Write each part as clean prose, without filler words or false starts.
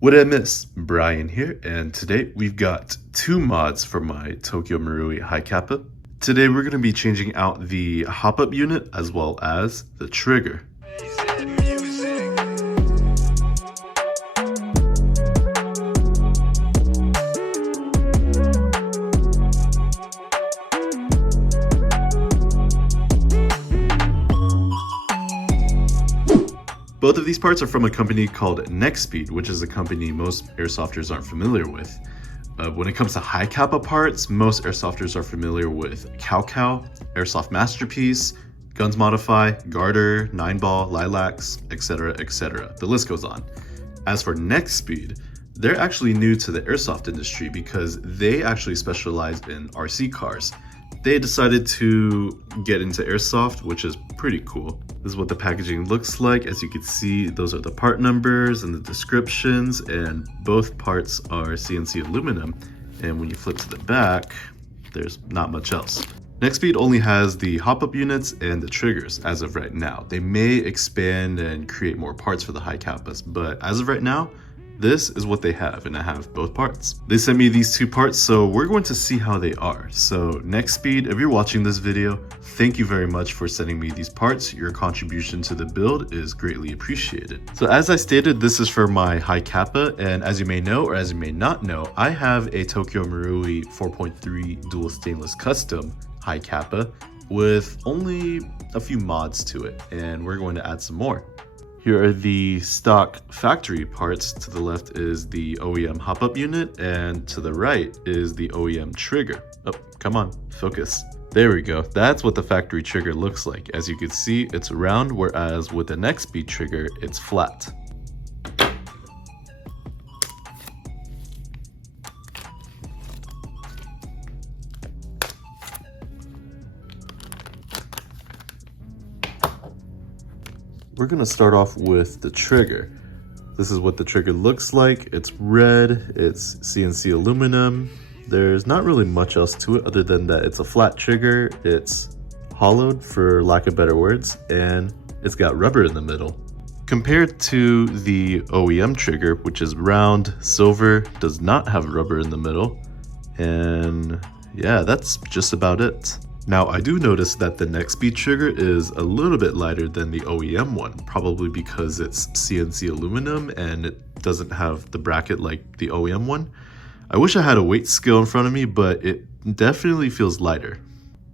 What did I miss? Brian here, and today we've got two mods for my Tokyo Marui Hi Capa. Today we're going to be changing out the hop-up unit as well as the trigger. Both of these parts are from a company called NexxSpeed, which is a company most airsofters aren't familiar with. When it comes to Hi Capa parts, most airsofters are familiar with Cow, Airsoft Masterpiece, Guns Modify, Garter, 9-Ball, Lilacs, etc, etc. The list goes on. As for NexxSpeed, they're actually new to the airsoft industry because they actually specialize in RC cars. They decided to get into airsoft, which is pretty cool. This is what the packaging looks like. As you can see, those are the part numbers and the descriptions, and both parts are CNC aluminum. And when you flip to the back, there's not much else. NexxSpeed only has the hop-up units and the triggers as of right now. They may expand and create more parts for the Hi Capas, but as of right now, this is what they have, and I have both parts. They sent me these two parts, so we're going to see how they are. So NexxSpeed, if you're watching this video, thank you very much for sending me these parts. Your contribution to the build is greatly appreciated. So as I stated, this is for my Hi Capa, and as you may know or as you may not know, I have a Tokyo Marui 4.3 dual stainless custom Hi Capa with only a few mods to it, and we're going to add some more. Here are the stock factory parts. To the left is the OEM hop-up unit, and to the right is the OEM trigger. Oh, come on, focus. There we go. That's what the factory trigger looks like. As you can see, it's round, whereas with the NexxSpeed trigger, it's flat. We're gonna start off with the trigger. This is what the trigger looks like. It's red, it's CNC aluminum. There's not really much else to it other than that it's a flat trigger, it's hollowed for lack of better words, and it's got rubber in the middle. Compared to the OEM trigger, which is round, silver, does not have rubber in the middle, and yeah, that's just about it. Now, I do notice that the NexxSpeed trigger is a little bit lighter than the OEM one, probably because it's CNC aluminum and it doesn't have the bracket like the OEM one. I wish I had a weight scale in front of me, but it definitely feels lighter.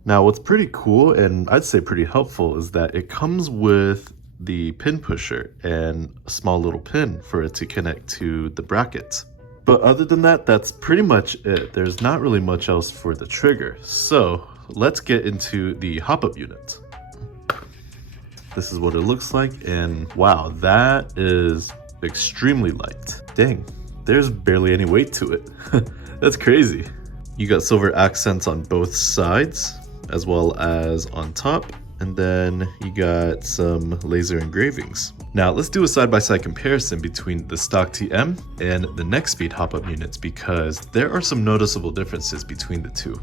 Now, what's pretty cool and I'd say pretty helpful is that it comes with the pin pusher and a small little pin for it to connect to the brackets. But other than that, that's pretty much it. There's not really much else for the trigger. So let's get into the hop-up unit. This is what it looks like, and wow, that is extremely light. Dang, there's barely any weight to it. That's crazy. You got silver accents on both sides, as well as on top, and then you got some laser engravings. Now let's do a side-by-side comparison between the stock TM and the NexxSpeed hop-up units because there are some noticeable differences between the two.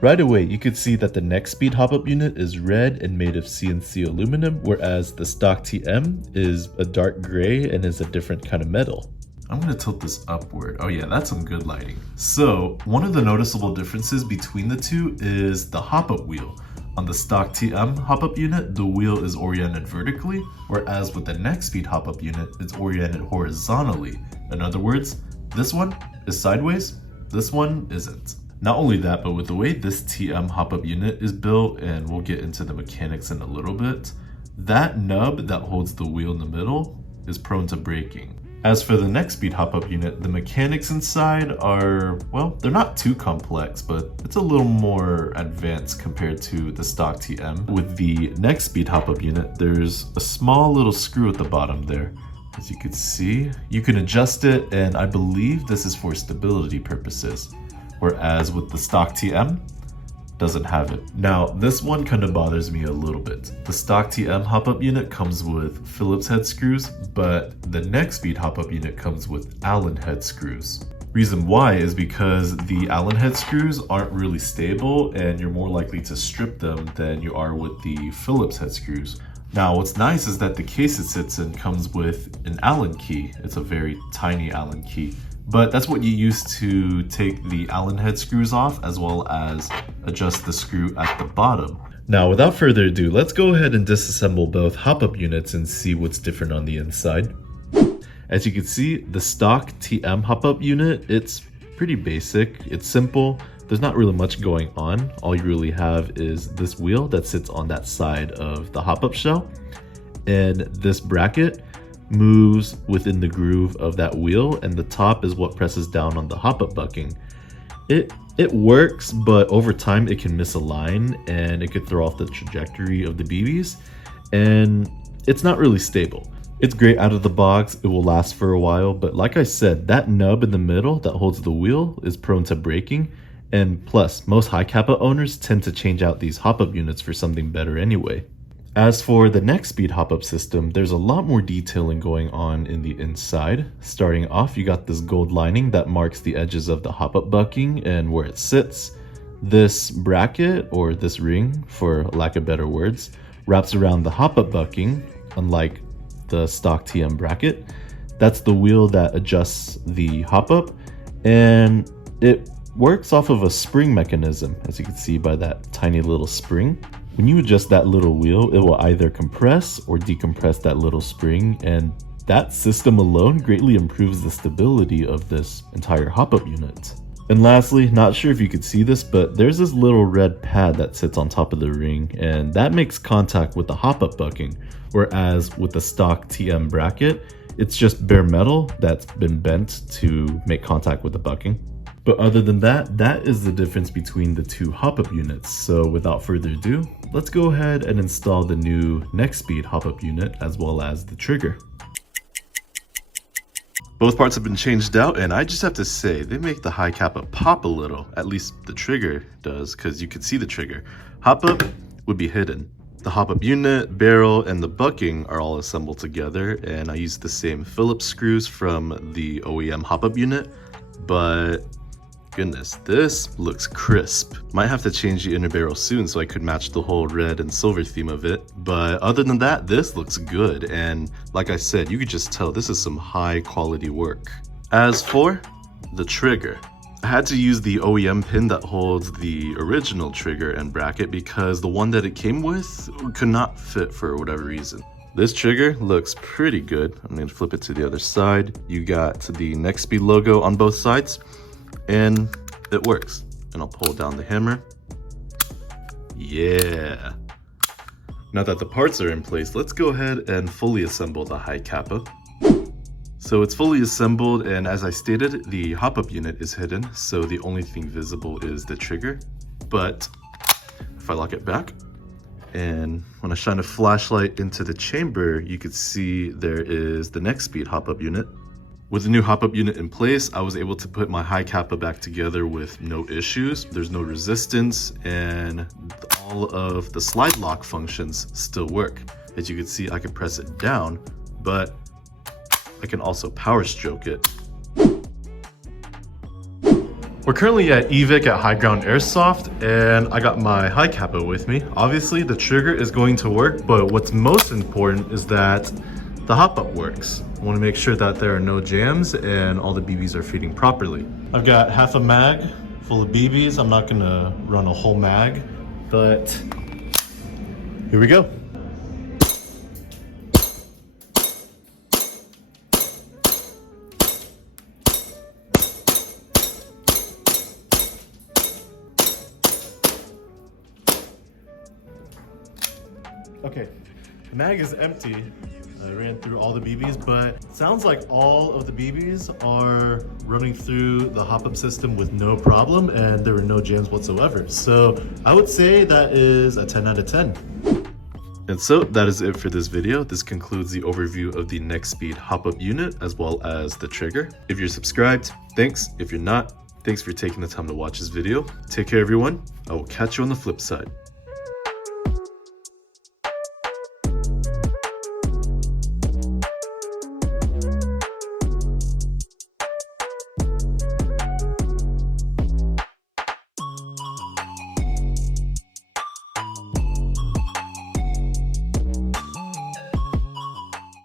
Right away, you could see that the NexxSpeed hop-up unit is red and made of CNC aluminum, whereas the stock TM is a dark gray and is a different kind of metal. I'm gonna tilt this upward. Oh yeah, that's some good lighting. So, one of the noticeable differences between the two is the hop-up wheel. On the stock TM hop-up unit, the wheel is oriented vertically, whereas with the NexxSpeed hop-up unit, it's oriented horizontally. In other words, this one is sideways, this one isn't. Not only that, but with the way this TM hop-up unit is built, and we'll get into the mechanics in a little bit, that nub that holds the wheel in the middle is prone to breaking. As for the NexxSpeed hop-up unit, the mechanics inside are, well, they're not too complex, but it's a little more advanced compared to the stock TM. With the NexxSpeed hop-up unit, there's a small little screw at the bottom there. As you can see, you can adjust it, and I believe this is for stability purposes. Whereas with the stock TM, doesn't have it. Now, this one kind of bothers me a little bit. The stock TM hop-up unit comes with Phillips head screws, but the NexxSpeed hop-up unit comes with Allen head screws. Reason why is because the Allen head screws aren't really stable and you're more likely to strip them than you are with the Phillips head screws. Now, what's nice is that the case it sits in comes with an Allen key. It's a very tiny Allen key, but that's what you use to take the Allen head screws off, as well as adjust the screw at the bottom. Now, without further ado, let's go ahead and disassemble both hop-up units and see what's different on the inside. As you can see, the stock TM hop-up unit, it's pretty basic, it's simple. There's not really much going on. All you really have is this wheel that sits on that side of the hop-up shell, and this bracket moves within the groove of that wheel, and the top is what presses down on the hop-up bucking. It works, but over time it can misalign and it could throw off the trajectory of the BBs, and it's not really stable. It's great out of the box, it will last for a while, but like I said, that nub in the middle that holds the wheel is prone to breaking. And plus, most Hi Capa owners tend to change out these hop-up units for something better anyway. As for the NexxSpeed hop-up system, there's a lot more detailing going on in the inside. Starting off, you got this gold lining that marks the edges of the hop-up bucking and where it sits. This bracket, or this ring for lack of better words, wraps around the hop-up bucking, unlike the stock TM bracket. That's the wheel that adjusts the hop-up, and it works off of a spring mechanism, as you can see by that tiny little spring. When you adjust that little wheel, it will either compress or decompress that little spring, and that system alone greatly improves the stability of this entire hop-up unit. And lastly, not sure if you could see this, but there's this little red pad that sits on top of the ring, and that makes contact with the hop-up bucking, whereas with the stock TM bracket, it's just bare metal that's been bent to make contact with the bucking. But other than that, that is the difference between the two hop-up units. So without further ado, let's go ahead and install the new NexxSpeed hop-up unit as well as the trigger. Both parts have been changed out, and I just have to say, they make the Hi Capa pop a little. At least the trigger does, because you can see the trigger. Hop-up would be hidden. The hop-up unit, barrel, and the bucking are all assembled together, and I used the same Phillips screws from the OEM hop-up unit, but goodness, this looks crisp. Might have to change the inner barrel soon so I could match the whole red and silver theme of it. But other than that, this looks good. And like I said, you could just tell this is some high quality work. As for the trigger, I had to use the OEM pin that holds the original trigger and bracket because the one that it came with could not fit for whatever reason. This trigger looks pretty good. I'm gonna flip it to the other side. You got the NexxSpeed logo on both sides, and it works. And I'll pull down the hammer. Yeah. Now that the parts are in place, let's go ahead and fully assemble the Hi Capa. So it's fully assembled, and as I stated, the hop-up unit is hidden, so the only thing visible is the trigger. But if I lock it back, and when I shine a flashlight into the chamber, you could see there is the NexxSpeed hop-up unit. With the new hop-up unit in place, I was able to put my Hi Capa back together with no issues. There's no resistance, and all of the slide lock functions still work. As you can see, I can press it down, but I can also power stroke it. We're currently at EVIC at High Ground Airsoft, and I got my Hi Capa with me. Obviously, the trigger is going to work, but what's most important is that the hop-up works. I want to make sure that there are no jams and all the BBs are feeding properly. I've got half a mag full of BBs. I'm not going to run a whole mag, but here we go. Okay, the mag is empty. I ran through all the BBs, but it sounds like all of the BBs are running through the hop-up system with no problem, and there were no jams whatsoever. So I would say that is a 10 out of 10. And so that is it for this video. This concludes the overview of the NexxSpeed hop-up unit as well as the trigger. If you're subscribed, thanks. If you're not, thanks for taking the time to watch this video. Take care, everyone. I will catch you on the flip side.